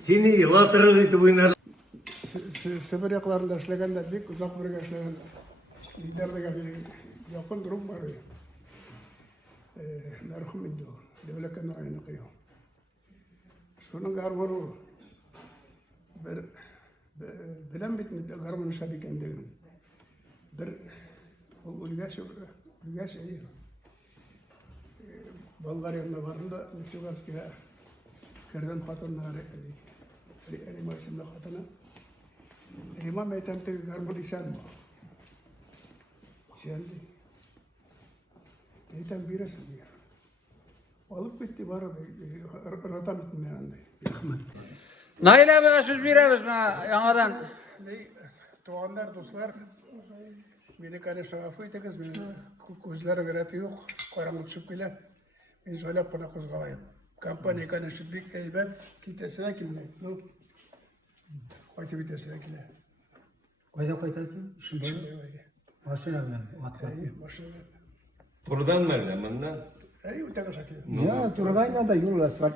Seni yılatırız iti oynar. Sibir yaklarında işlegende, büyük uzak bir işlegende. Liderdeki bir yakın durum var. Merhum idi o. Devletten aynı kıyıyor. Şunun garvanı bilen bitmedi garvanı şabikendiğini. Bir ulga şeyi. Ballar yanına varında Nüçügaski'ye Kerden Hatun'ları Erima isimli hatuna. Erima meytemteki garvanı işen mi? İşendi. Meytem bir resim yer. Alıp gitti var ratan etmeyen de. Nail abi söz veririz mi yangadan? Doğanlar dostlar. Beni kare şarafı itikiz. Kuzlara vereti yok. Karanlık çıkıp bile. Ben şöyle bana kuzgalayım. Kampanya kane şüddik eybet. Kitesine kimle? Koytu vitesine kimle? Koyda koytasın? Şimdi Maşına bilen. başına. Buradan mı Erdeman'dan? Utanı şakir. Ya Turgay'la da yol asfalt.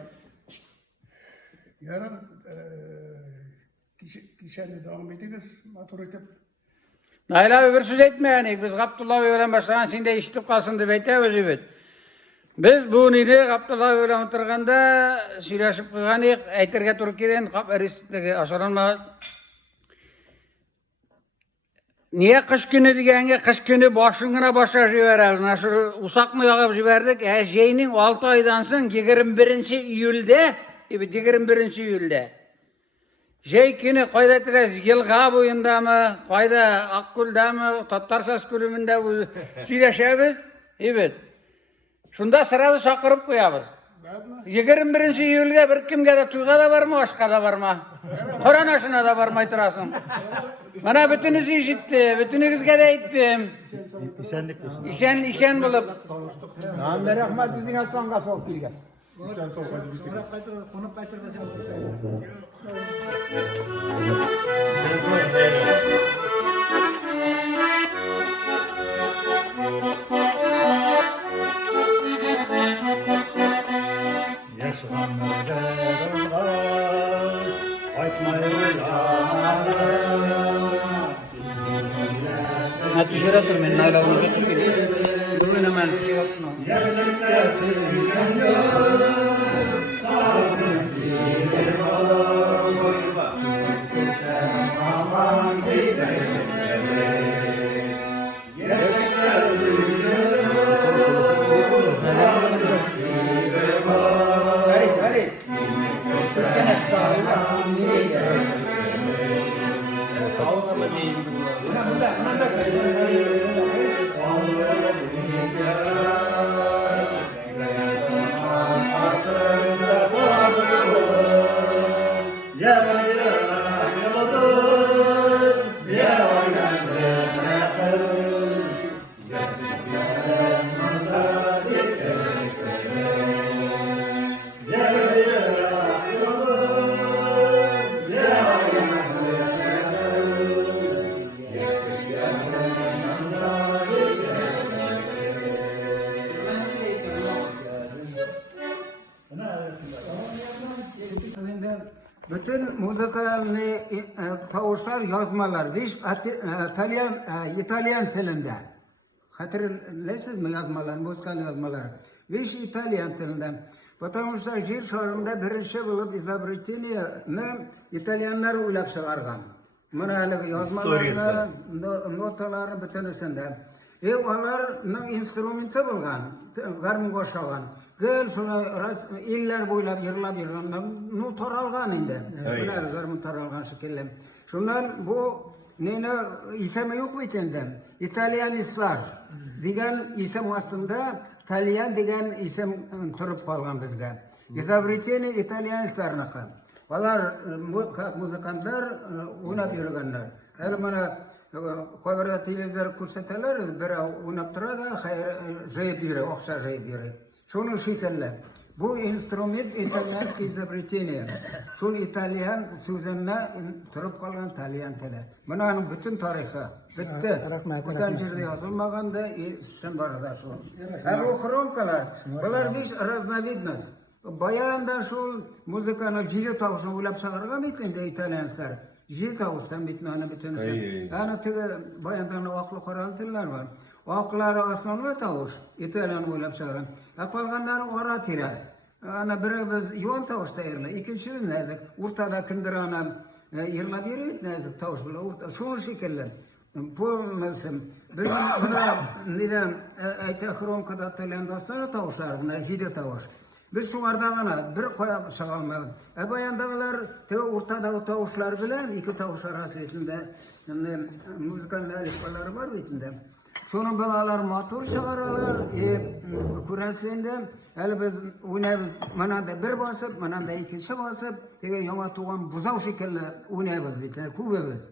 Yarın kişiyle devam edeceğiz. Motor etip. Nail abi bir söz etmeyeni. Biz Abdullah öyle başlayan şimdi işitip kalsın diye özü bit. Biz bu neydi Abdullah öyle oturganda söyleşip kıyganıyık. Ayterge Türkiye'den kap eristigi aşaranma. Niye kış günü degenge kış günü başыңına başa jibererdi. Nasıl usak mı yağıp jiberdik? Jeynin 6 aydan soň 21 iyulde, 21 iyulde. Jey günü koyda tires yılga boyunda mı, koyda Akkul'da mı, Tattarsas kulümünde bu söyleşebiz. Evet. Şunda sırada çakırıp koyabız. 21 iyulga bir kimge de tuyga da barma, başka da barma. Kur'an aşına da barmay turasın. Bana bütünüz işitti, bütünüzge de ettim. İşen bulup. Namda rahmat bizim aslanga soğuk bilgez. Ha tüşere dur men nala bunu getir. Bugün hemen tüşere dur. Hadi. Bu sene sağlığa nereye geldi? Bütün müzikalarını tavuşlar yazmalar. İtalyan filmde. Hatırlarsınız mı yazmalar, müzikal yazmalar? Viş İtalyan tilinde. Потому что жир şarında birinci bulup İzabritini'ni İtalyanlar uylap çıkargan. Mınalı yazmalarını, notalarını bütünüsünde. Onların instrumenti bulgan, garmı koşagan. Gel şuna iller boylap yırlap nu taralgan indi. Mınalı garmı taralgan şekilde. Şundan bu nene isemi yok mu itende? İtalyanistlar degan isim aslında İtalyan degan isim turup kalgan bizge. İzabritini İtalyanistlarnıkı. Onlar muzikantlar oynap yürügenler. Her bana koyverda televizör kurseteler, biri oynap durada, hayır jayıp yürü, okşa jayıp yürü. Şunun şekilde. Bu instrument İtalyanski izabritini. Şun İtalyan sözünne turup kalgan İtalyan tili. Bunun bütün tarihi bitti. Butan jirde yazılmagan da sen barada şu. Bu хронkalar. Bunlar hiç raznovidnost. Bayanda şu müzikanı jiri tavuşunu uylap çağırgan bitinde İtalyanslar. Jiri tavuştan bitmeni bütün sen. Yani tege bayandan aklı koral tiller var. Akları aslanlı tavuş. İtalyan uylap çağıran. Kalganları ora tira. Ana biri biz yoğun tavuşta yerle. İkinci bir nezik. Ortada kindirana yerle biri nezik tavuş. Şu şekilde. Polmasım. Bizim buna neden ayta kadar İtalyan dostları tavuşlar. Bunlar jiri tavuş. Biz şunlardan bir koyup çağalmayalım. Bayandağlar ortada tavuşlar bilen iki tavuş arasında müzikal alifbaları var bitinde. Şunun belalar motor çağırırlar. Kurasında biz oynayız. Manada bir basıp, manada ikinci basıp, yama tuğan buzav şekilde oynayız bitinde. Kuvvemiz.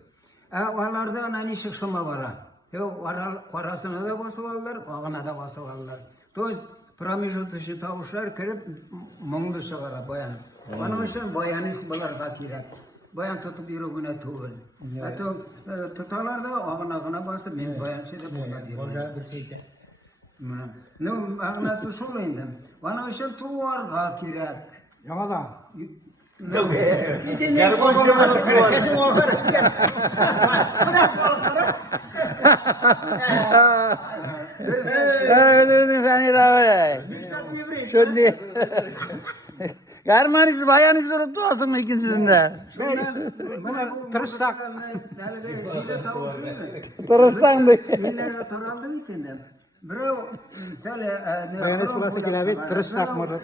Onlarda nani şıkşıma var. Korasına da basıvallar, ağına da basıvallar. Pramijutuşu tavuşlar kirip mağdı çıkara bayan. Onun için bayanist balarga kirek. Bayan tutup yürügüne tuğul. Hatta tutarlar da ağına basıp ben bayan şeyde kullanıyorum. Orada bir şeyde. Ne ağnası şulaydı. Onun için tuvarga kirek. Yağda. Kesin orkara. Evet, seni de Şimdi. Germanis bayanız durup duasın ikincisinde de. Tırsak. Tırsak mı? İllere taraldı bitinde. Birov Bayanış burası kilabi, tırışsak mı?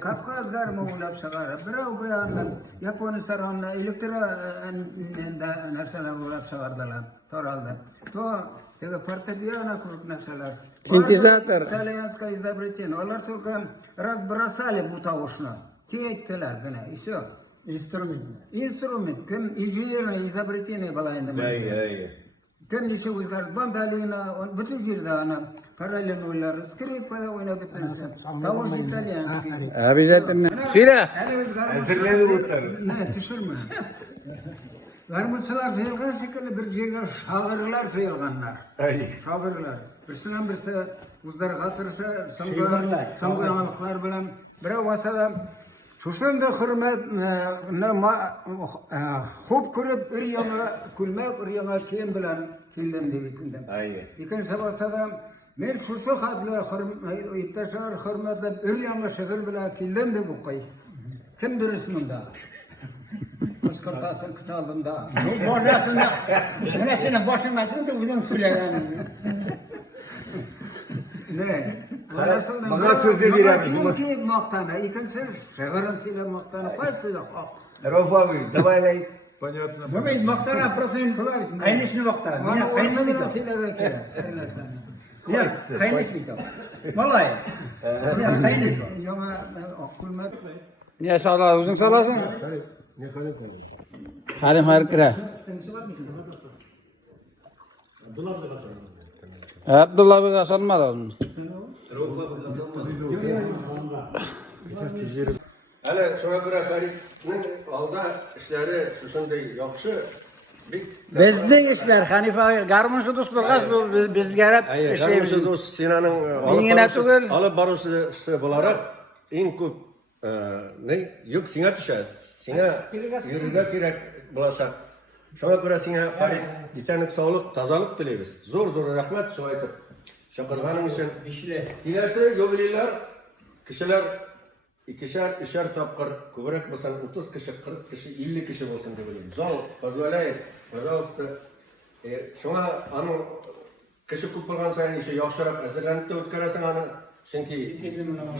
Kafkaz garmı uylab chiqarib, birov bu yoqdan Yaponiya saroyini elektro narsalar uylab chiqardilar, Toralda. To fortepiano kurib narsalar. Sintezator. Italyanskaya изобретение. Ular только разбросали bu tovushni. Tekdilar gina, все. Instrument. Kim injenerniy изобретение bo'laydi. Kim işe o'zgardi. Bandalina, butun yerda ana parallel o'yinlar, skripka o'ynab bitadi. Tovush italyanskiy. Обязательно. Söyle. Hazırlanıp oturur. Ne, düşürme. Garmutçular feyilgan şekilde bir yerge şağırlar feyilganlar. Şağırlar. Birisinden birisi uzları katırsa, sangu yamalıklar bilen. Bire vasada, şuşunda hürmet, hop kurup ıriyama, kulmak ıriyama kim bilen filden debikinden. İkinci vasada, men şuşu katlı ittaşar hürmetle ıriyama şehir bilen filden de bu kay. Kim birisinin daha? Kıskantasın kıtaldığında. Boşasında. Nenesinin boşanmasını da uzun süre yani. Ne? Bana sözü veremiz. Çünkü maktana. İkincisi şehrin siyle maktana. Qaysı yok. Rauf abi, давай, понятно. Bu maktana prosun kaynışını maktana. Yine Kaynışını kaynışını siyle bekle. Yine kaynışını. Vallahi. Yine kaynışını. Yana okulmet. Niye sağla uzun sağlasın? Harim hayır kira. Abdullah abi kasalmadı onun. Hele şuna göre Ferit'in alda işleri şuşunday yaxşı. Bizning ishlar Hanifa garmonchi do'st bo'lg'as bu bizga yarab Garmonchi ishlaymiz. do'st senaning olib boruvchisi bo'laroq eng ko'p yuk senga tushadi. Senga yurga kerak bo'lsa. Shunga ko'ra senga Farid esanlik, sog'lik, tozalik tilaymiz. Zo'r rahmat shu aytib chaqirganing uchun. Kelasi yubileylar kishilar ikişer, üçer tapkır, kıvrak basan 30 kişi, 40 kişi, 50 kişi olsun diye biliyorum. Zor, позволяет, пожалуйста. Şuna anı kişi kupulgan sayın işe yaşarak hazırlanıp da ötkarasan anı.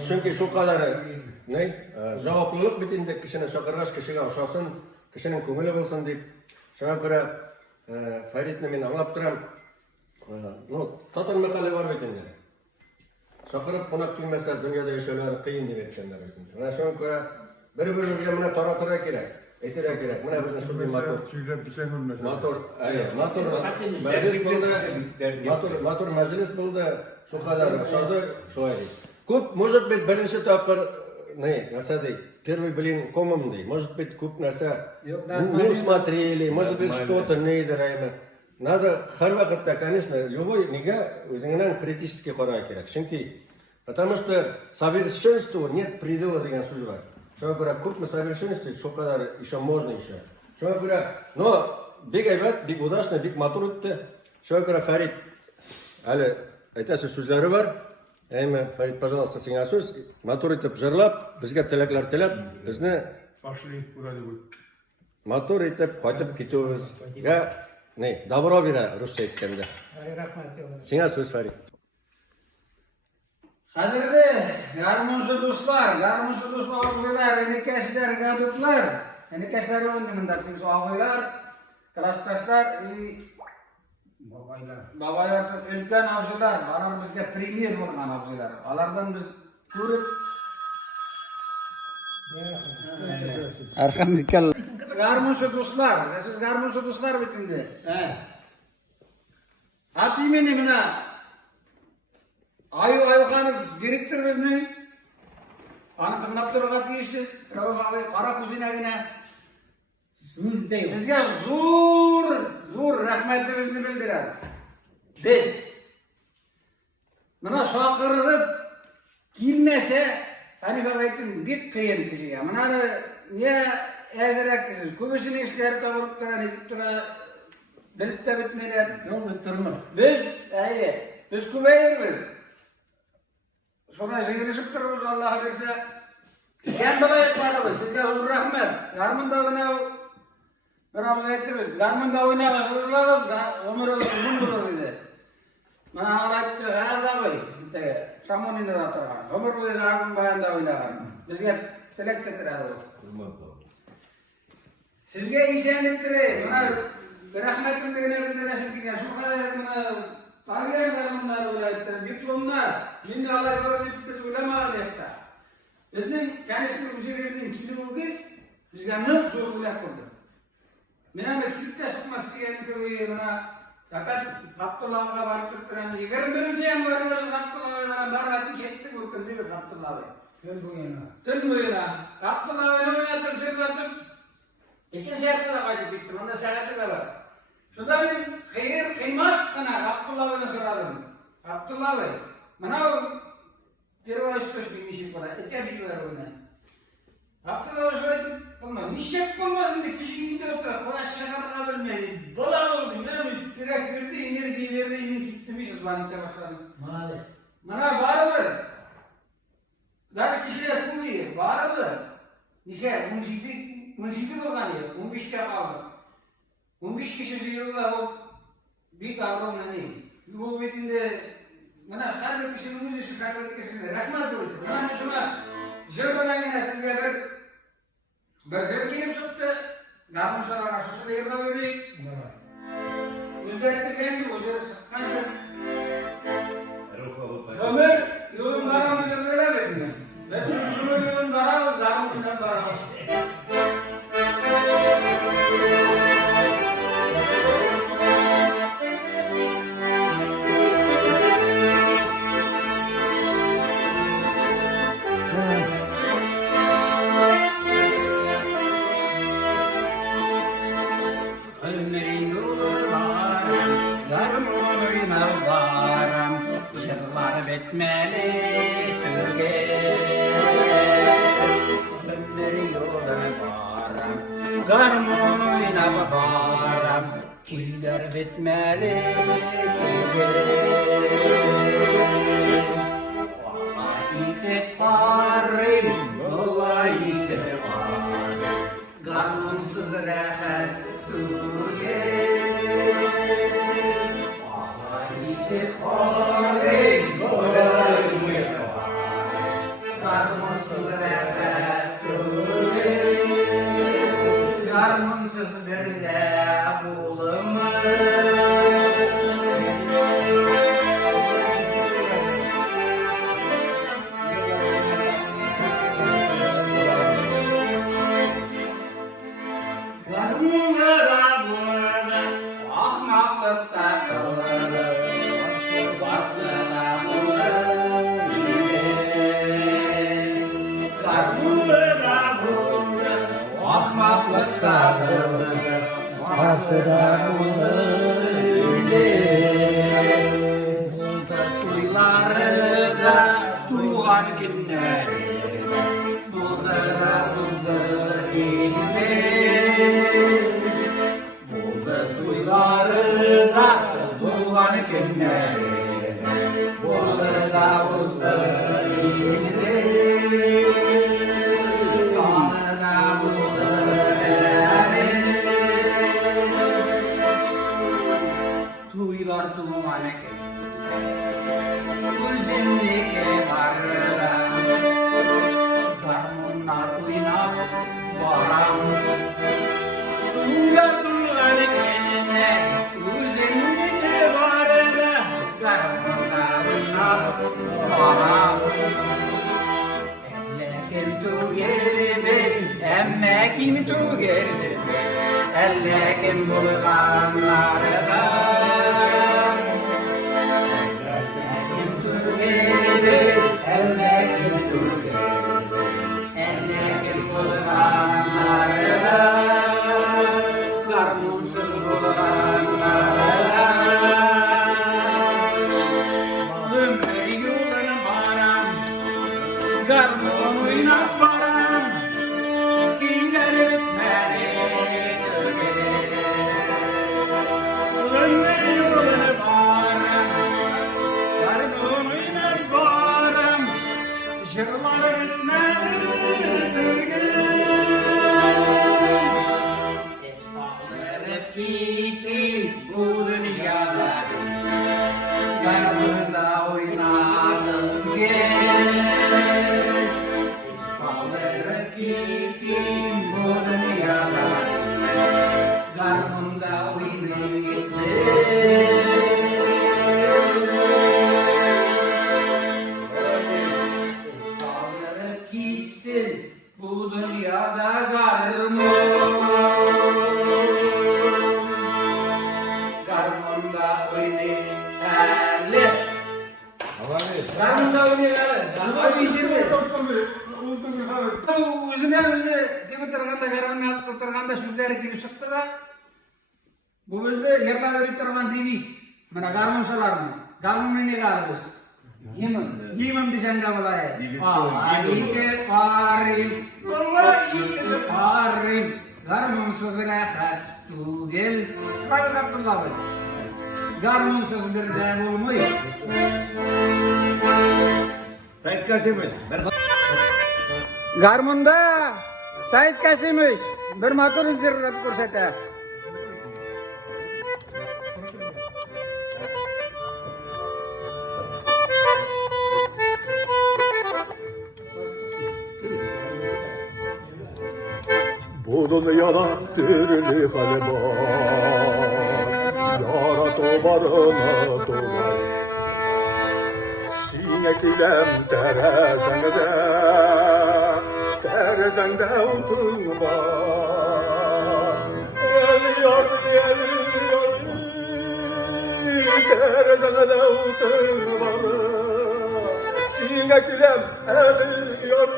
Çünkü şu kadarı ne? Cevaplık bitinde kişinin şakırgaş kişiye aşasın, kişinin köngülü olsun deyip. Şuna göre Farid'le ben anlattırım. Tatın makale var bitinde. Şakırıp konak bilmese dünyada yaşayanlar kıyın diye etkenler. Ana şuna göre bir-birimizge buna tara gerek, etire gerek. Buna bizim şu bir motor meclis buldu, şu kadar şazı şu aydı. Kup, может быть, birinci tapır ne, nasıl değil, первый блин комом değil, может быть, kup nasıl, не усмотрели, может быть, что-то нeydi rayma. Надо her vakitte, конечно, любой неге өзіңнен критически қарау керек. Çünkü потому что совершенству нет предела деген сөз бар. Şuna göre көп мы совершенствуем, şu kadar еще можно еще. Şuna göre, но бек aybat, бек удачно, бек матур өтті. Şuna göre Farid, әлі айтасы сөздері бар. Әйме, Farid, пожалуйста, сеңа сөз, матур етіп жырлап, бізге тілеклер тілеп, бізні матур етіп, қайтып кетуіміз. Ne, dobro bira Rusça etkende. Sina söz Farid. Qadrli garmonchi do'stlar, o'g'illar, enikaşlar, gaduklar, enikaşlar o'rnimda biz og'aylar, klassdoshlar, babaylar, ulkan avjilar, ular bizga premier bo'lgan avjilar. Ulardan biz ko'rib Arxamikal garmonchi do'stlar, siz garmonchi do'stlar bitindi. Atimini mana Ayuxanov direktorimizning ani tingab turgan kishisi Rauf abi qora ko'zinagina sizga zo'r rahmatimizni bildiradi. Biz mana chaqirib kelmasa Hanifa aytdim bir qiyin kishiga. Mana niye azrak kisiz? Ko'pchilik ishlari to'g'ri turadi, bilib de bitmaylar. Yo'q, bitirmi. Biz ko'payamiz. Şuna yig'ilishib turibmiz, Alloh bersa. Sen bana aytmadingiz, sizga uzr rahmat. Garmonda o'ynab bir avz aytib, garmonda o'ynab, umringiz uzun bo'lur dedi. Mana aytdı, azabay. Şamonini de oturgan. Ömür boyu garmın bayanda oynagan. Bizge tilek getiradi o. Sizge isenlik tileyim. Mana rahmetim degene bildiresin ki şu kadar mana tarbiyalarımlar olaydı. Diplomlar. Şimdi Allah korusun biz ulema olaydı. Bizning kanisi o'zimizning kilimiz bizga naq zo'rlab qo'ydi. Men ham klipda chiqmas degan ko'yi mana faqat Abdullohga borib turibman. 21-chi ham borlar Abdulloh bilan borib ketdi bu kun deb Abdulloh. Tun bo'yina. Abdulloh bilan o'tirib ikki saatda qaytib ketdim. Unda saati da bor. Shunda men xayr qilmas qana Abdulloh bilan so'radim. Abdulloh bey, mana первый источник мишек была. Это объявила ровно. Абдулла ошойды, болма, мишек болмасын деп кешегенде отыр. Қояш шығарға білмейді. Бала болды, мен тірек берді, энергия берді, мен кеттім еш звониттер башладым. Молодец. Мана барыбыр. Даже кешеге көмейі, барыбыр. Неше, 17 болған еді, 15-ке қалды. 15 кеше жиырылда ол бек огромный не. Бұл бетінде mana har bir kişinin o'zi shu har bir kişinin rahmat bo'ldi. Mana shuna jir bilan sizga bir jir kelib chiqdi. Namusalar shu yerda bo'ldik. O'zgartirganmi, o'zi siqqancha. Ömür yo'lun baramı derler edin. Lekin shu yo'lun baramiz, darmon bilan baramiz. Etmeli Türkiye Ömrü yolunu varam Garmon oynab varam Kiler bitmeli Türkiye Vallahi de parim Vallahi de varim Garmonsuz rahat Türkiye Vallahi de parim Garmonsuz bir de bulunmaz. Garmınlara burada ahmaklıkta kalır. Basına ahmaklıkta kalır, hastada bulundu. Bulda tuyları da tuğan günleri, bulda da buldu ilmi. Bulda tuyları da tuğan günleri, bulda da buldu ilmi. Tuylar tuğaneke Güzelliğe varra Garmunlar uynap varam Tuylar tuğaneke Güzelliğe varra Garmunlar uynap varam Ellekin tuğelimiz Emme kim tuğelimiz Ellekin bulganlarda Garmonsuz bulanlara Ömrü yolunu varam Garmon oynap varam Kiler bitmeli Ömrü yolunu varam Garmon oynap varam Jırlar bitmeli Estağfurullah gitti bu dünyada gitsin bu dünyada garmon. Garmonda oynayalım. Garmonda oynayalım. Өзінен өзі деп тұрғанда гармонмен алып тұрғанда сөздері келіп шықты да бұл өзі ерлап өріп тұрған девиз мына гармоншылардың гармонмен не қалыбыз гимн десең де болады арим гармонсыз рахат түгел Райым Абдуллабай гармонсыз бір дәм болмайды. Sayit Kasimovic. Garmonda Sayit Kasimovic bir motor ijrolab ko'rsatadi. Bunu yarattırlı halima, yaratı barına dolar. Sinekilem terezende oturma. El yar, terezende oturma. Sinekilem el yar,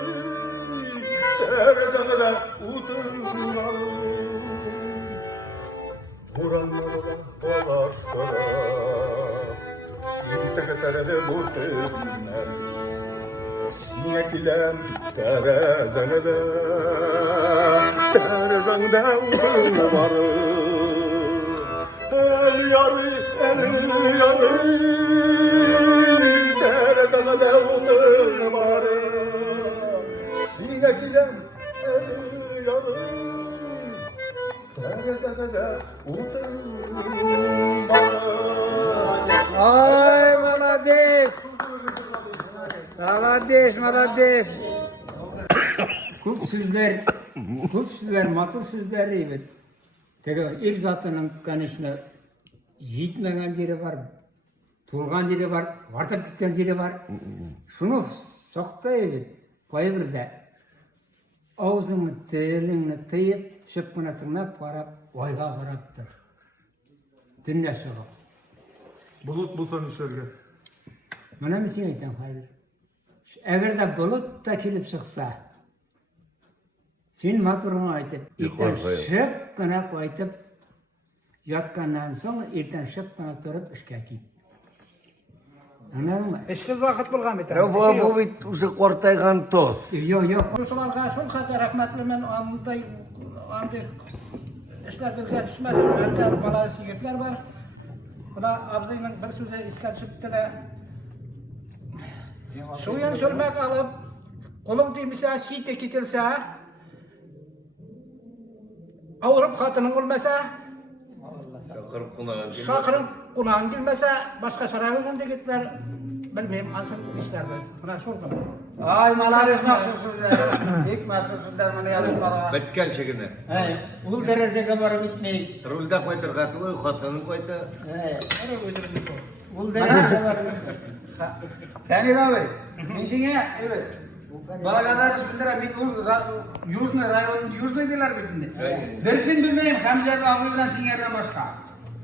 terezende oturma. Buranlarda dolaşlara, İntegrede muhtemelen Sinekilem terezende var. El yarı terezende var. Sinekilem el yarı terezende var. Ay молодец. Молодец. Көп сөздер, матыл сөздер ебет. Теге ел затының, конечно, жетмеген жері бар, толған жері бар, артып кеткен жері бар. Шуны соқта ебет, бай бірді. Аузыңы, тіліңі тыйып, шөпкіні тыңнап барап, ойға барап тұр. Дүнне шығып. Bulut bulsan işlerge. Mana men sen aytam hayır. Agarda bulut da kelib chiqsa, sen motorni aytib, ertan shipgina aytib yotgandan so'ng ertan shipgina turib ishga ket. Anladingmi? Ishsiz vaqt bo'lgan bitta. Bu bit o'zi qortaygan toz. Yo'q. Ruslarga shul xatar rahmatli men anday ishlar bilgan ishmas. Bola yigitlar bor. Buna abzayning bir so'zi esga tushibdi da suyun sho'rmak olib qo'lim tegmasa shiyta ketilsa avurib xotining o'lmasa chaqirib qunog'ing kelmasa boshqa so'ragan degitlar bilmayman asl ishlar biz buna sho'l qilib Ay молодец so'zlar. Hikmat so'zlar mana yozib qolgan. Bitken şekilde. U darajaga borib bitmaydi. Rulda koyturgat, oy xotinini koytu. U darajaga borib. Danil abi, menga evet. Balagalar bildirar, men Южный rayon, Южный delar bitindi. Birsin bilmayman, Hamza Abdullan singardan boshqa.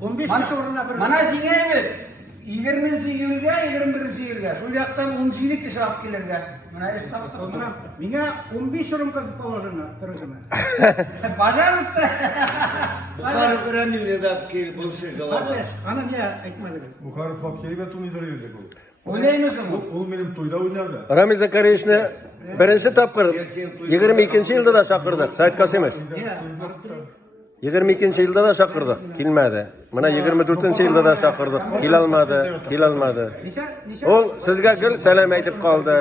15 kishi o'rnida bir Mana senga evet. 20-yilga, 21-yilga, shu yoqdan 10-yillik ish olib kelarga. Mana ish topdi. menga 15 rumka положено firma. Пожалуйста. Bukhara kuranil edap kel bo'lsa qaladi. Ana men aytmadim. Bukhara Fakşe'yi ve Tuni Darıyla bu. O'ylaymisan? O benim toyda oynadı. Ramiz Zakariyevni birinchi topqir 22-yilda da chaqirdik. Sayit Kasimovic. 22-yilda da chaqirdik, kelmadi. Mana 24-yilda da chaqirdik, kelolmadi. Ol sizga gul salom aytib qoldi.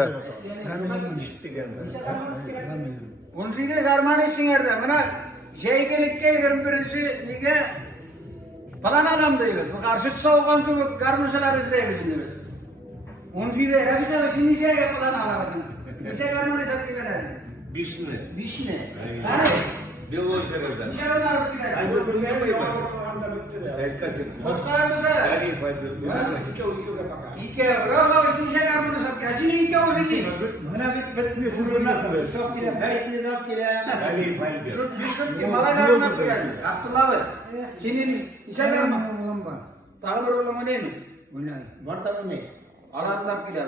10-yillik armoni singarda. Mana Jeygelikka 21-liga falan alam deydi. Bu qarshi so'g'on ko'p garmonchilar izlaymiz endi biz. 10-yilda Rabiza Sinishga falan alasan. Necha garmon sotib keladi? 5 ni. 5 ni. Qani? Bir o şerefden. Nişanı alıp gidersin. Ben de bunu yapmayayım ben. Sen kasın. Kotkar mısın? Yani faydalı. İki bırak abi şimdi nişanı almanı satıyor. Şimdi iki olsun değil. Bana bitmiyor. Fırına sok bile, kayıtlı zap bile. Yani faydalı. Bir şut Malaylarına yapıyor. Abdullah abi. Senin nişanı alma. Dağılır oğlum değil mi? Var da ne? Alanlar gider.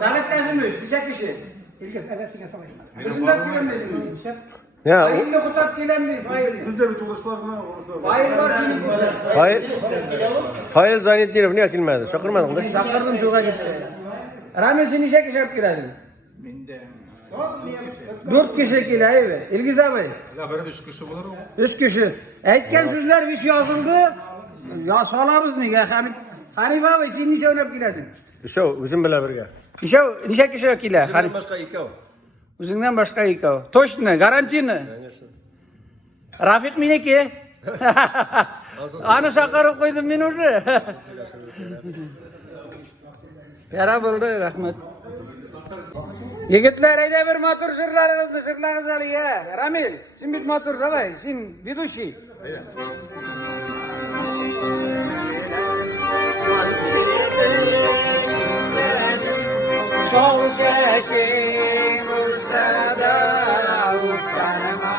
Samet Kasım'mış. Bir kişi. İlkes evesine savaşma. Bizim de bilemeyiz mi? Ya Failli kutab gelen bir failli. Biz de bir turistlar mı? Fail var senin burada. fail zannettiğim ne akılmadı. Şakırmadın da. Sakırdın çoğa gitti. Rami sen işe kişap girersin. 4 kişi geliyor. İlgiz abi. Ya böyle 3 kişi olur mu? 3 kişi. Aytgan sözler bir şey yazıldı. Ya salabız ne ya Hanif abi sen niçe oynap gidersin? Şu bizim bile birge. İşe niçe kişi giler? Hanif. Başka iki o. O'zingdan boshqa ikov. Точно, garantini. Rafiq meniki. Ani chaqirib qo'ydim men уже. Yara bo'ldi, rahmat. Yigitlar ayda bir motor sirlaringizni sirlaringizlar ya. Ramil, sen bit motor davay, sen ведущий. Soğuşeşin ustada ustanma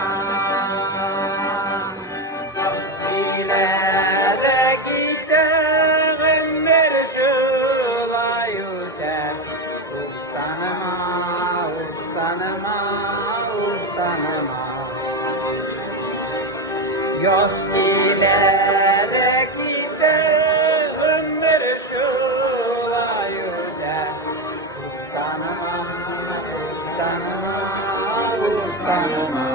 Tasbilede gittiğin bir şılay öter Ustanma, ustanma, ustanma Yosbilede gittiğin bir şılay öter Ustanma, ustanma, ustanma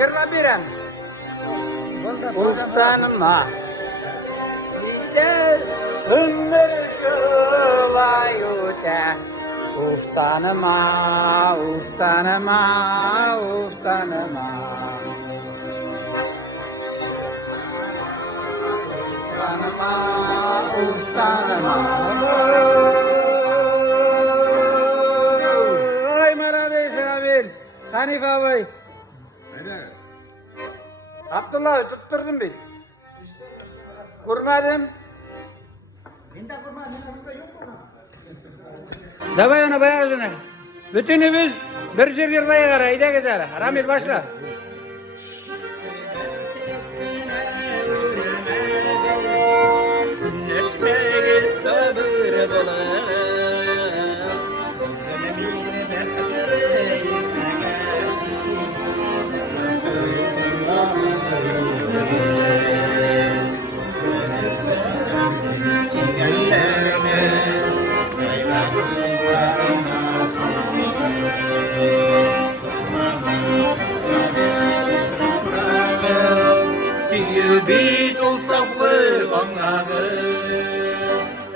Jırla birem. Ustanma. Gider ömür şılay öter. Ustanma, ustanma, ustanma. Ustanma, ustanma. Ay Maradey Serabil. Hanif abi. Abdullah tutturdum bir. Kurmadım. Davay ona bayağısına. Bütünümüz bir şirketaya kadar ide gezer. Ramil başla. Bit ulsaflı anladı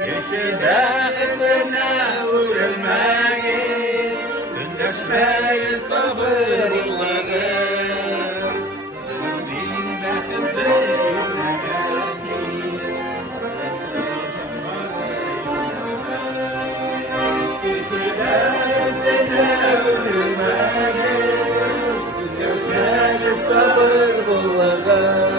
Yaşıdağına uğrulmayı Gündeşmeyi sabır ulladı Bin bakımda yürügesi Yaşıdağına uğrulmayı Gündeşmeyi sabır ulladı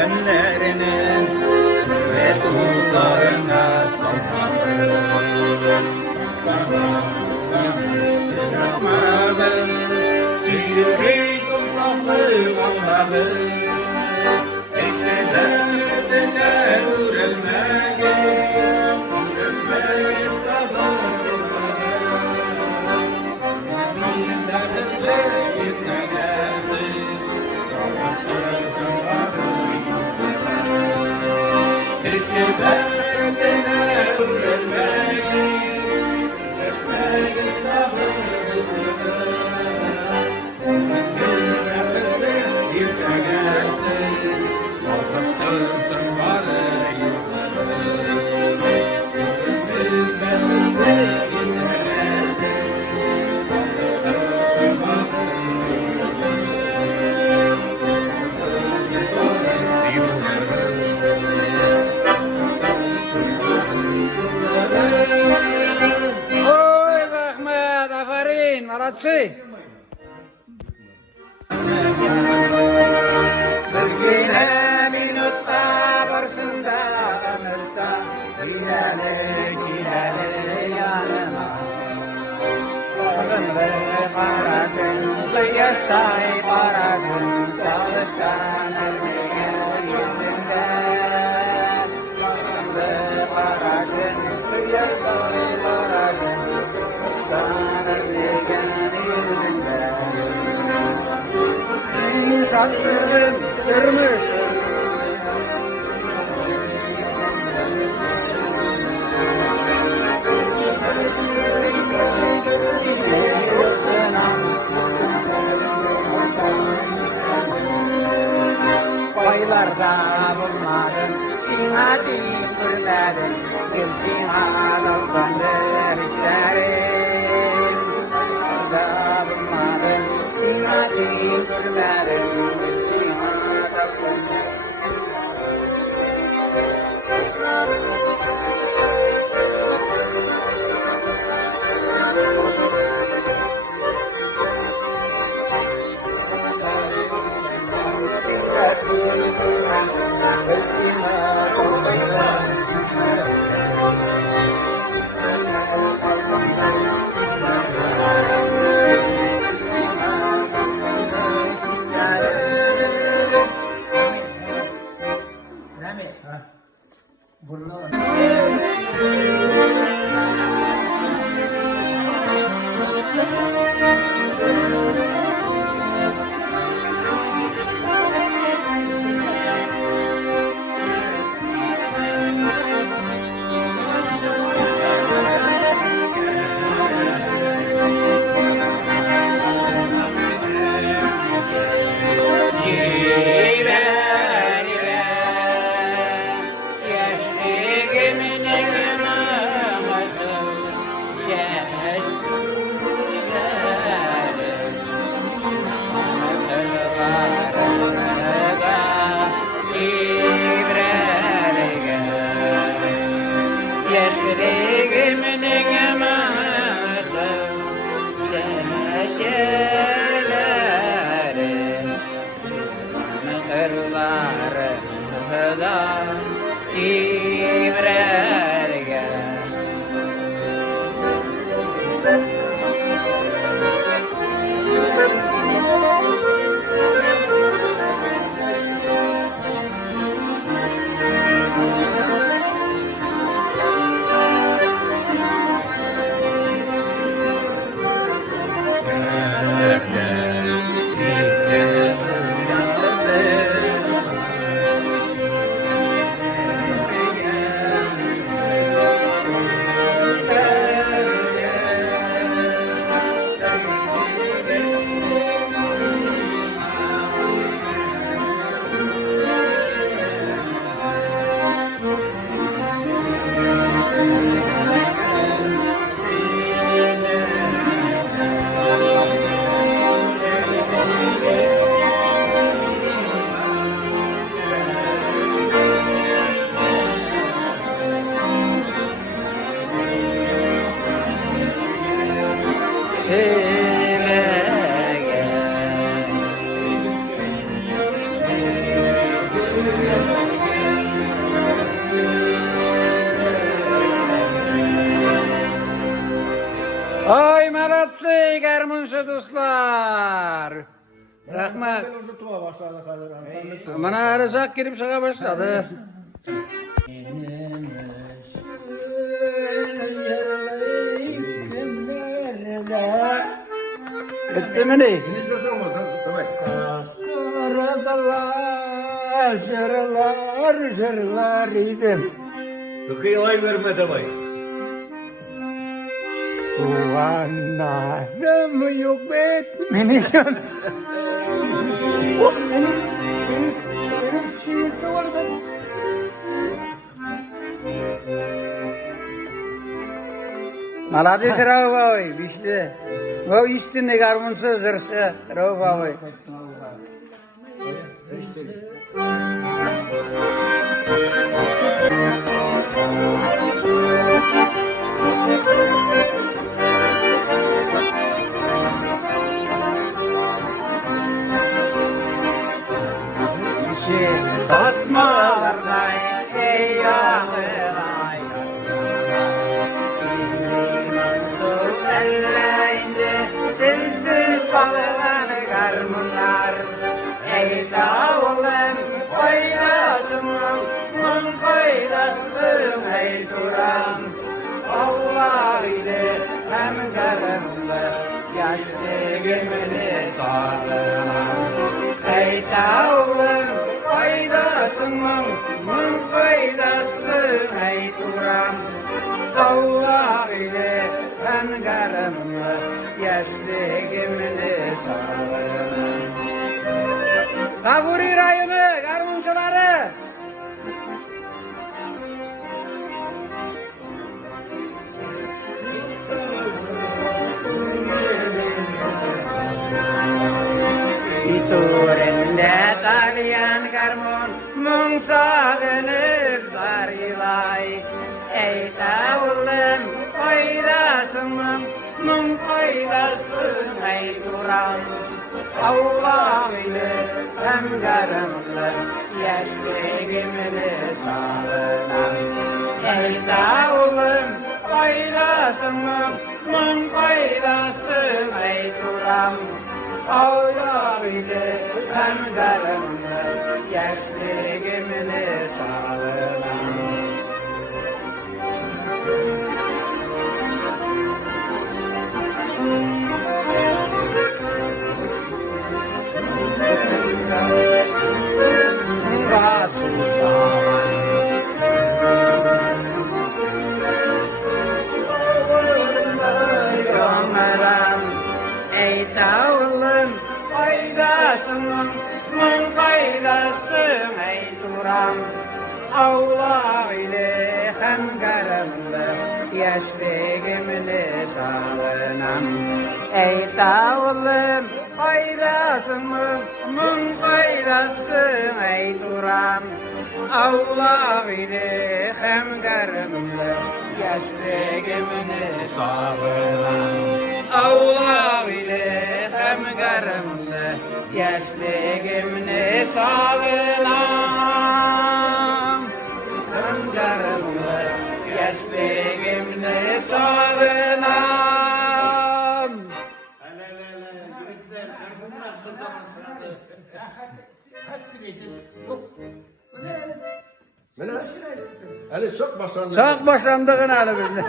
yönlerinin ve tuğlarına saltanır. Yaşamalı, sürüyü tutsaklı Allah'ı, ekleden üstüne ürelmeye, ürelmeye sabır Allah'ı, millerde gitmeyesi, saltanırsın varı ekleden üstüne ürelmeye, ürelmeye sabır Oy Ahmet, aferin, malatçı. Birgine minutta karşında ömürde gilele yanıma. Ömrü parasın, kıyastay parasın, çalışkan ermeğin yüzünde. Ömrü parasın, kıyastay parasın, çalışkan ermeğin yüzünde. Sattığın kırmış. Baylarda bulmadın, sina değil görmedin, gel sina daldandır işlerin. Baylarda bulmadın, sina değil görmedin, gel sina daldandır. Yaxşı dostlar. Rahmet. Ben unutuğa başladık hadi. Mana arızak girip çığa başladı. Bitti mi ne? Biz de sonra tamam. Karabalar, zırlar idim. Tıkıyılay verme demay. Tuğanlarım yok beni can. Benim şiirde var ben. Молодец, Равовой, вишли. Вы истинный гармонцы, зырсы, Равовой. Basmalarday ey yağlıray Mansur ellerinde dilsiz bağlanan garmınlar Ey dağılın faydasının mun faydasın ey duran Allah ile hem garımlı yaşlı gemini sağlanan Ey dağılın faydasının mun faydası ey duran Allah ile ben garımlı yaşlığımını sağlarım. Kavuri rayonu garmonçuları. Turende talian garmon mung sağlanır zarilay Ey tavlım faydasının mung faydasın ey duran Allah ile hem garımlı yaşlığımını sağlanan Ey tavlım faydasının mung faydasın ey duran Allah ile hem garımlı yaşlığımını sağlanan Ey tavlım faydasının mun faydası ey duran Allah ile hem garımlı yaşlığımını sağlanan Ey tavlım faydasının mun faydası ey duran Allah ile hem garımlı yaşlığımını sağlanan Allah ile hem garımlı yaşlığımını sağlanan hem garımlı yaşlığımını sağlanan Ali çok başlandı. Çok başlandık hali bizde.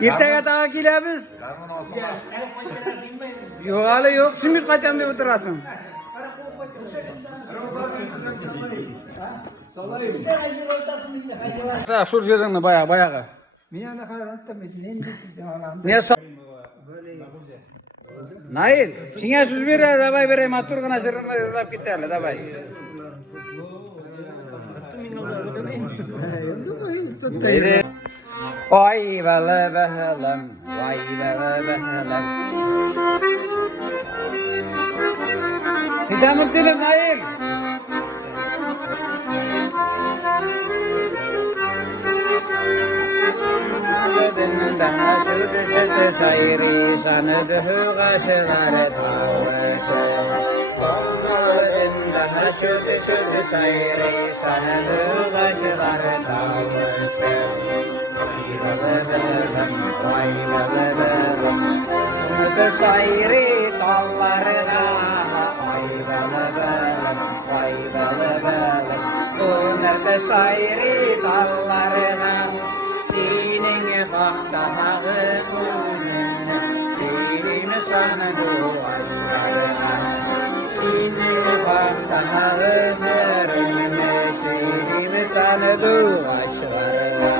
İrtega tağa kilemiz. Yok hali yok. Simit kaçan bir oturasın. Şur жеріңді баяғы. Меня на харантта медленно пизаланды. Не со... Nail, сиңа сөз бере, давай берем, атур гына жырыңды ызлап кетелі, давай. Vay bele behelem, vay bele behelem. Hicamın dilim Nail. Daha sürdü sayri sanıdığı gaşıları tavırdı. Daha sürdü sayri sanıdığı gaşıları tavırdı. Vay bele belem, vay bele belem. Döndü sayri dallarına ay bala bala ay bala bala döndü sayri dallarına senin baktağı kulüne senin sana duaşlarına senin baktağı kulüne senin sana duaşlarına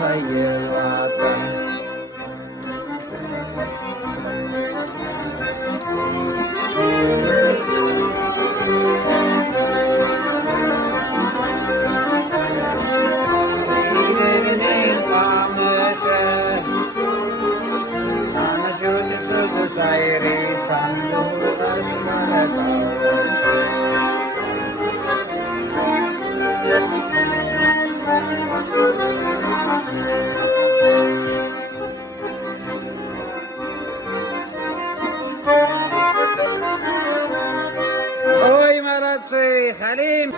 vay Oy Maratsi Halim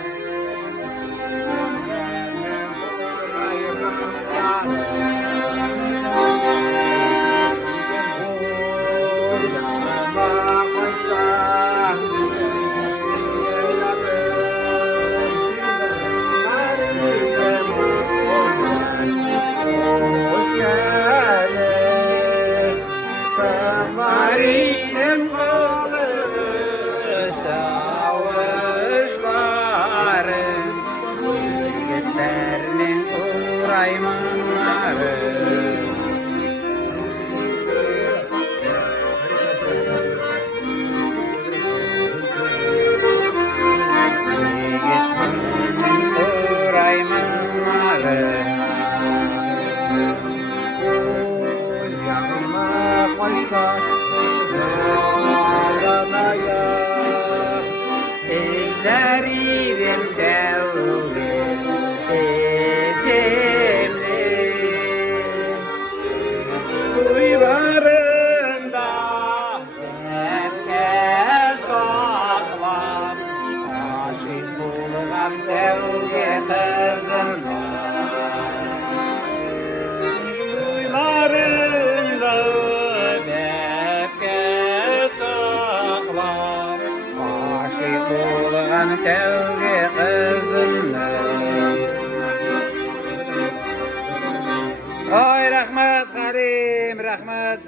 Ay rahmat Halim rahmat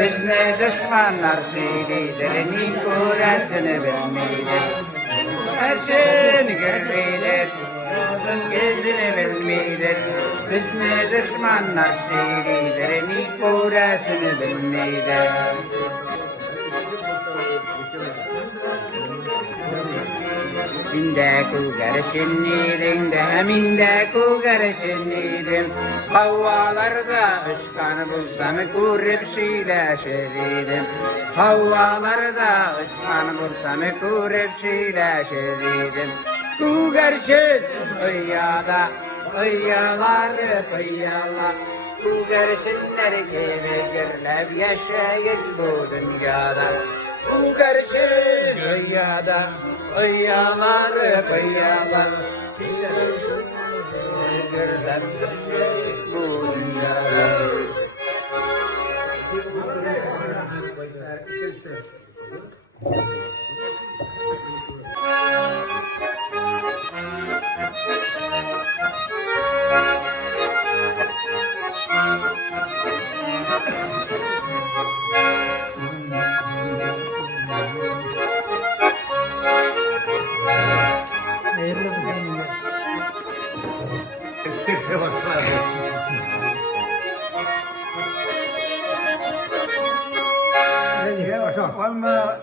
Bizne düşmanlar söyleydirin, kurasını bilmeydir. Her şeyini görmeydir, gözünü bilmeydir. Bizne düşmanlar söyleydirin, kurasını bilmeydir. Minde ku garışınnirin de minde ku garışınnirin Havvalarda ışkan bulsam kurip şileşiririm Havvalarda ışkan bulsam kurip şileşiririm Ku garışın öyyada ıyyalar ıyyalar Ku garışınlar gibi girlep yaşayın bu dünyada Ku garışın öyyada Ayyalar, ayyalar, görürler bu dünyada. işe başladı. Ama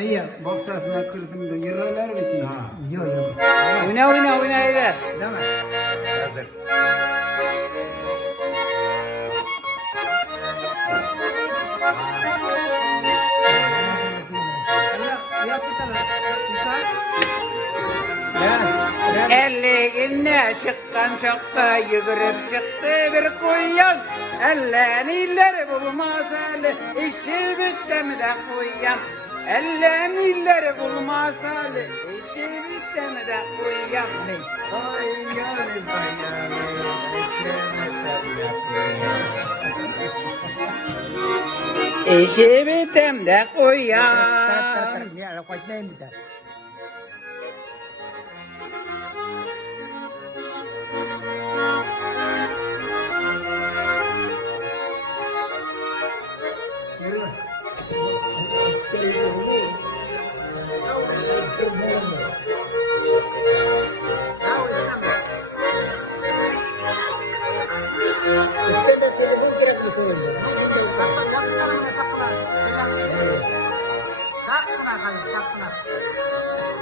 iyi, boksasına kırdım da yırarlar mı ki? Yok yok. Oyna eder. Değil mi? Hazır. Elliğine çıkan çokta yürüp çıktı bir kuyan. Elleniler bulmaz eli işi bittim de kuyan. Elleniler bulmaz eli işi bittim de kuyan. Ay yâri bayanı işi bittim de kuyan. Ya, koymayın bir de.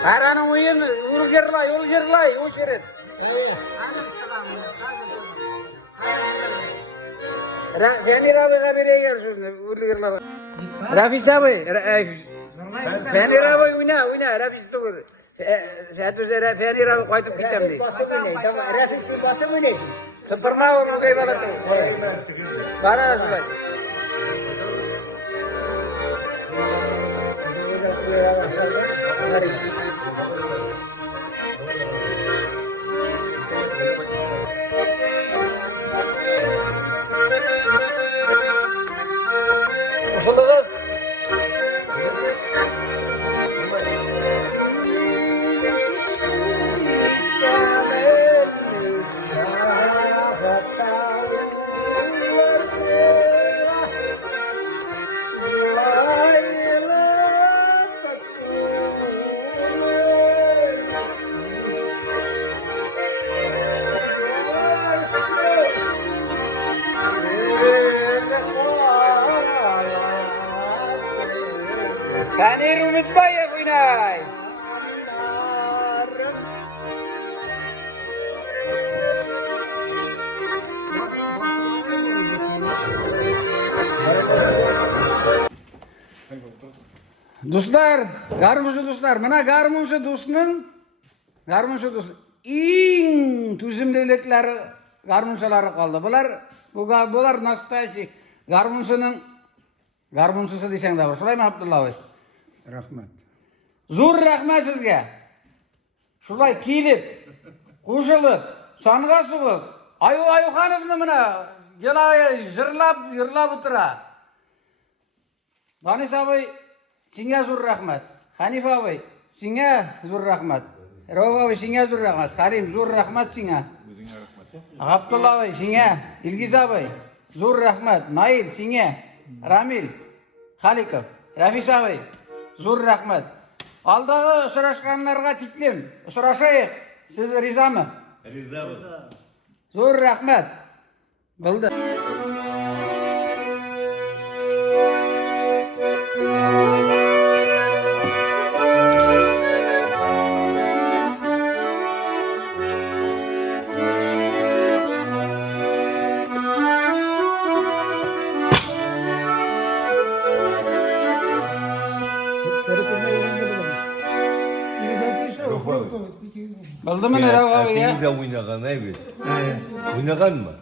Karanın uyun, yol gerlay, o şerit. Fenir abiga bereye gel şunu, ulgirlar. Rafis abi, Fenir abi oyna, Rafis dur. Fenir abi koytup gitem deydi. Refisi bası mı ne? Sıfırma onu kaybalat. Bana şulay. Usulunuz. Fenir unutmayın oynay. Dostlar, mana garmuşu dostunun eng tüzümlülükleri garmuşçuları kaldı. Bular nastoychi garmuşçusu desang da var. Şulay mı Abdullah bey? Rahmet. Zo'r rahmat sizga. Shulay kelib, qo'shilib, songa sug'ib, Ayuxonovni mana yig'lab o'tira. Danis abi, senga zo'r rahmat. Hanif abi, senga zo'r rahmat. Rauf abi, senga zo'r rahmat. Karim, zo'r rahmat senga. O'zingga rahmat. Abdullah abi, senga, Ilgiz abi, zo'r rahmat. Nail, senga, Ramil, Xalikov, Rafis abi, zo'r rahmat. Alдағы ұшырашқанларға тиклем, ұшырашайық. Siz rizami? Rizamiz. Zo'r rahmat. Bo'ldi. Bo'ldimi Rauf abi ya? Atingda o'ynagan aybi. O'ynaganmi?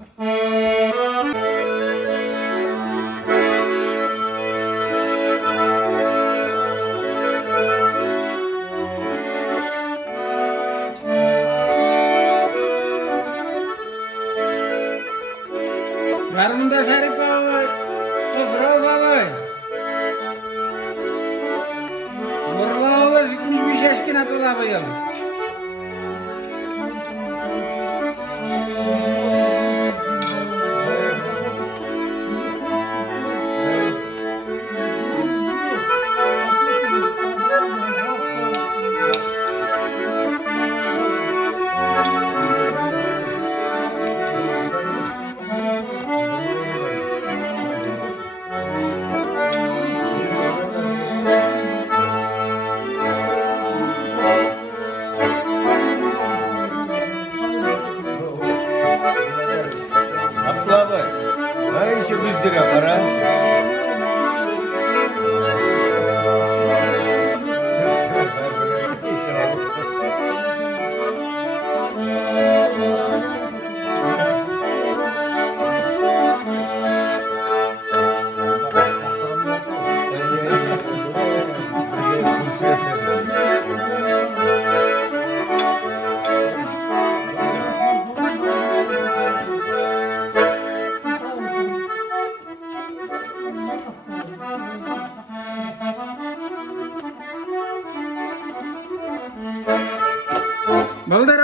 Garmunda Sharif abi. Rauf abi. Nurullo abi 75 yoshgina to'la bo'yim. Bıldır.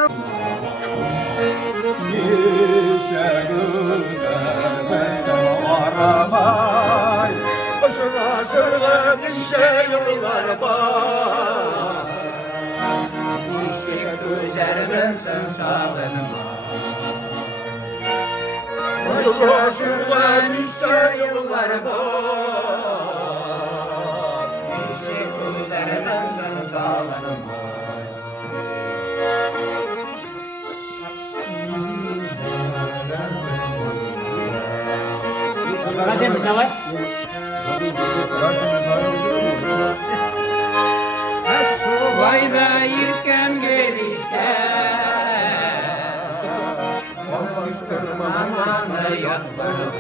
Hadi bir davay. Vay be yirken gelirse amanı yaklarım.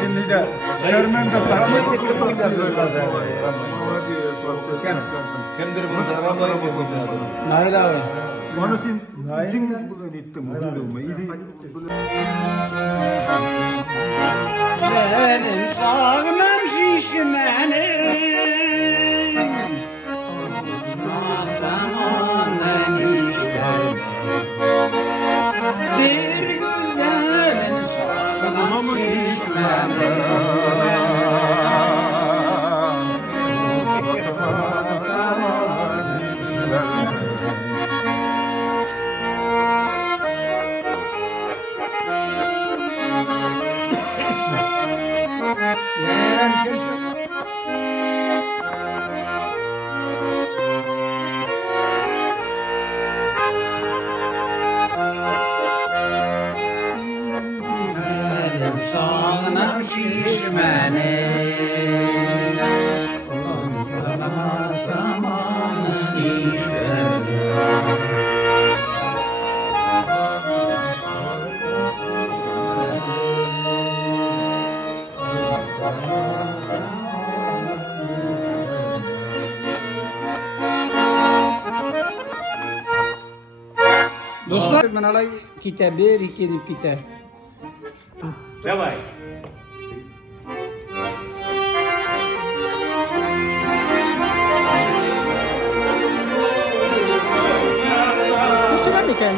Şimdi de Şermen de takip Kendir bunu zaramlara bakıyor. Nail abi. Onu sen uzun bugün ettim. Benim sağlam şişmenim zamanın işlerim bir güzelin sağlam şişmenim Benim sağlam şişmenim zamanın işlerim Dostlar, menalay kita bir iki dip kita. Давай. Coba bikin.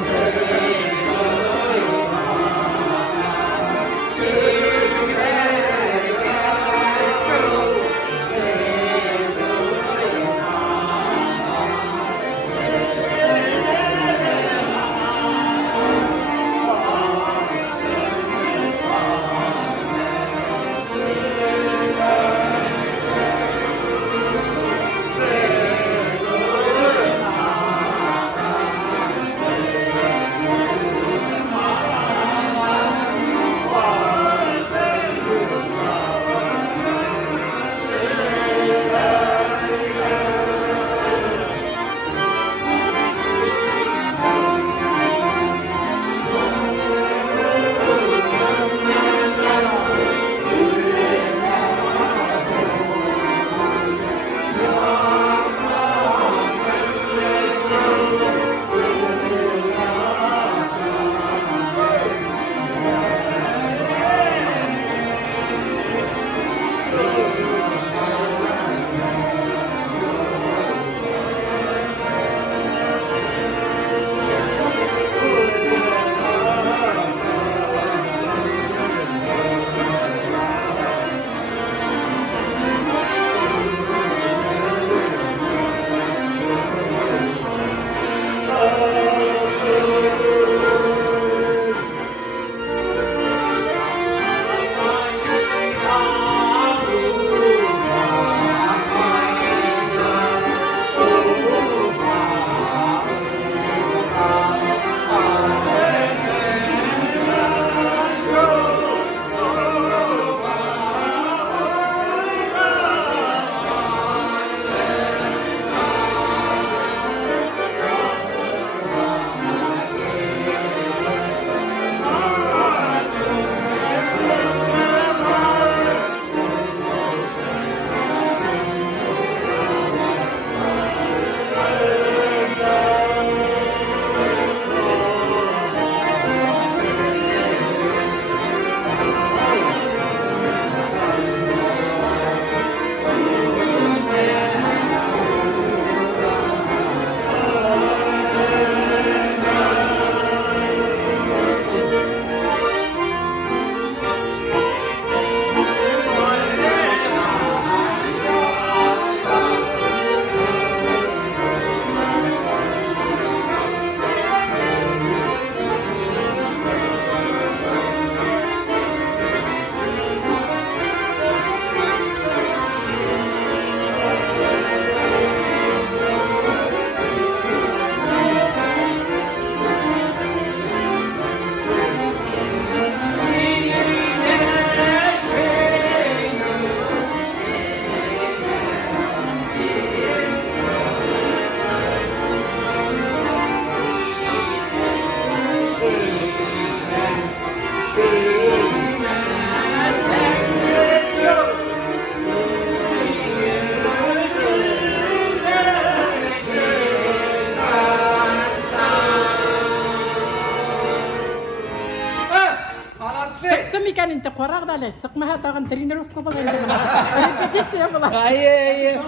Sıktım iken inte korak da le. Sıkma hatağın trenirovka falan. Repetitsiya falan. Ay.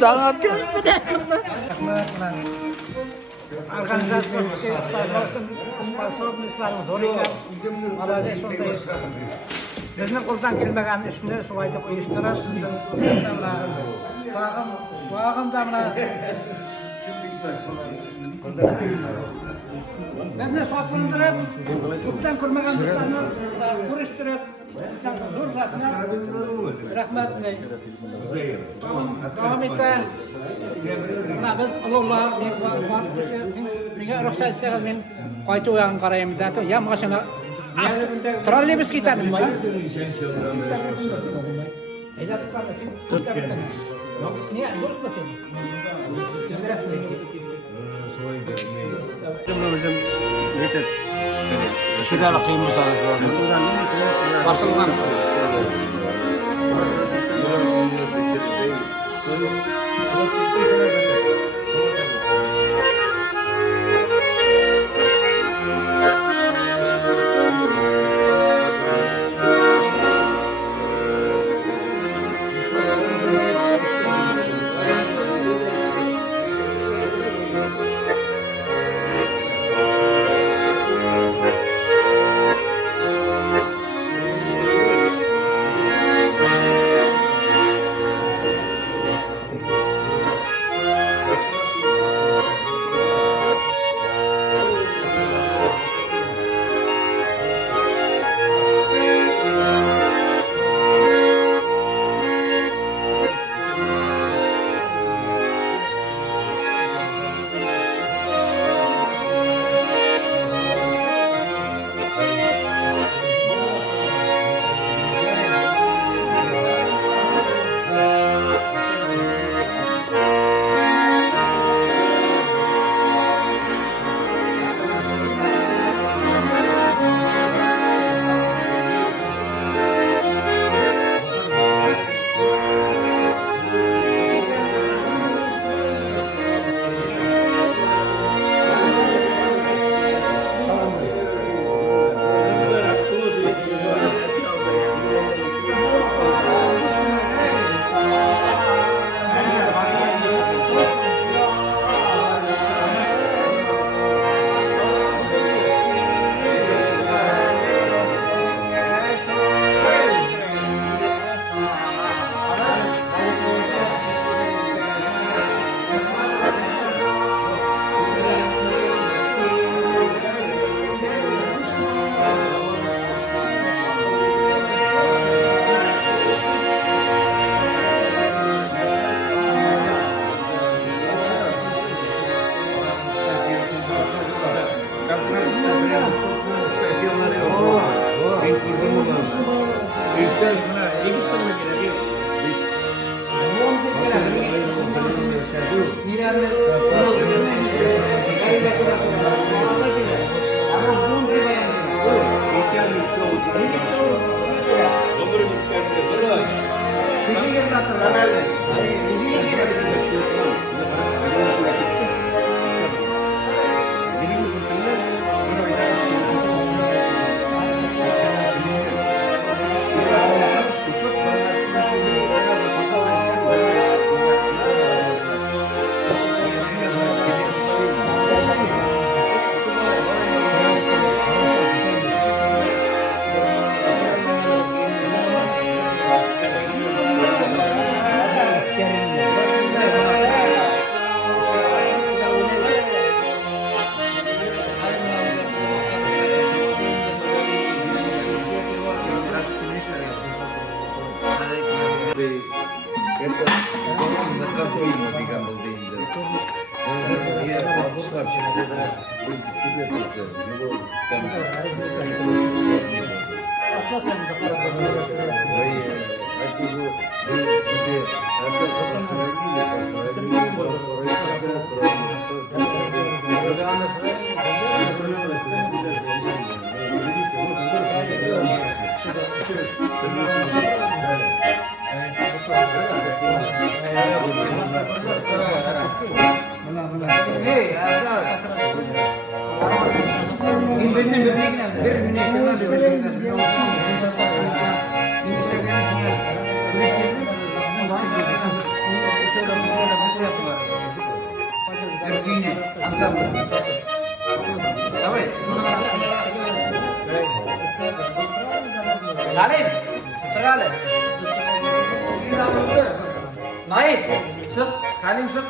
Sanat Organizatorskiy sposobnoslarimiz zo'r ekan. Молодец, shunday. Bizni qo'ldan kelmagan ishni shu aytib uyushtirib, vag'imda mana bizni shodlantirib, ko'pdan ko'rmagan do'stlarni ko'rishtirib, zo'r rahmat. Davom etar. Mana biz ulug'lar, menga ruxsat etsangiz men qayta uyan qarayman da, ham mashina trolleybus ketadi. Не, дұрыс па сен? Şurada bakayım bu sana. Başından. Bir Давай. Halim, sırayla. Nail, sık. Halim sık.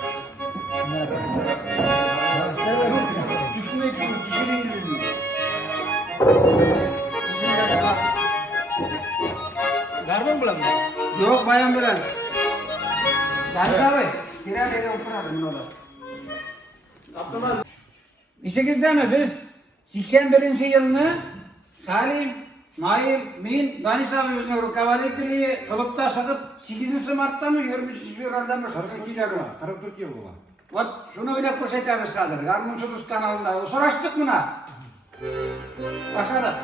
Garbon bilan mı? Yok bayan bilan. Daniş abi. Kira beri oturadi bunda. Abdullah. İşingizdami biz 81-yilni Salim, Nail, men Danish abi o'zining rukovodители qilibda chiqib 8-martdami 23-fevraldami shu keladi. 44 yıl bu. Вот shuni o'ylab ko'rsatamiz hozir. Garmunchi Rus kanalida so'rashdik buni. Boshladik.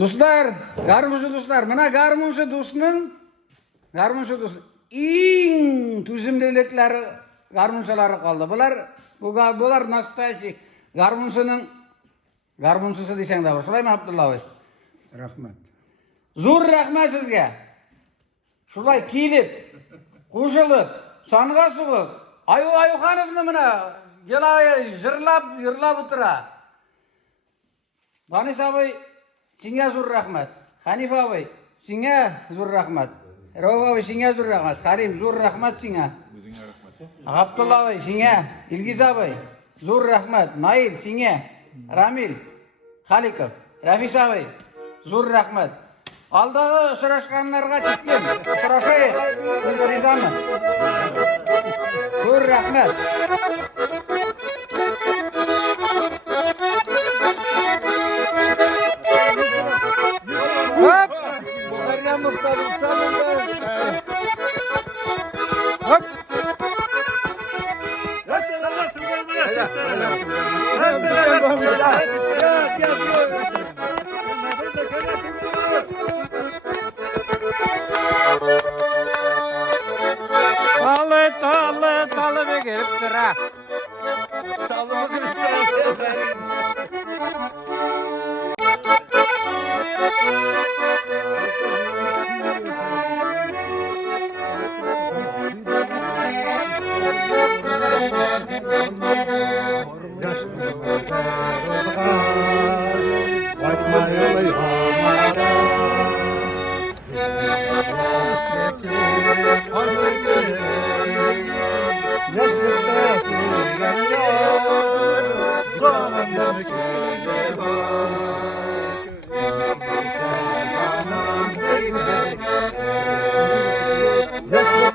Do'stlar, garmunchi do'stlar, mana garmunchi do'stning eng tuzumliklari garmunchalari qoldi. Bular nastoychi garmunchisi desang da bor. Shulaymon Abdulloviy. Rahmat. Zo'r rahmat sizga. Shulay kelib, qo'shilib, songa sug'ib, Ayuxonovni mana yig'lab o'tira. Danish abi senga zo'r rahmat. Hanifa abi senga zo'r rahmat. Ravo abi senga zo'r rahmat. Karim zo'r rahmat senga. O'zingga rahmat. Abdullah abi senga, Ilgiz abi zo'r rahmat. Nail senga, Ramil, Xalikov, Rafis abi zo'r rahmat. Alдағы uchrashganlarga chekdim. Uchrashaylik. Siz rizami? Zo'r rahmat. Hop! Bu qarya muxtar insanlar. Talı bir geliptir ha. Yes,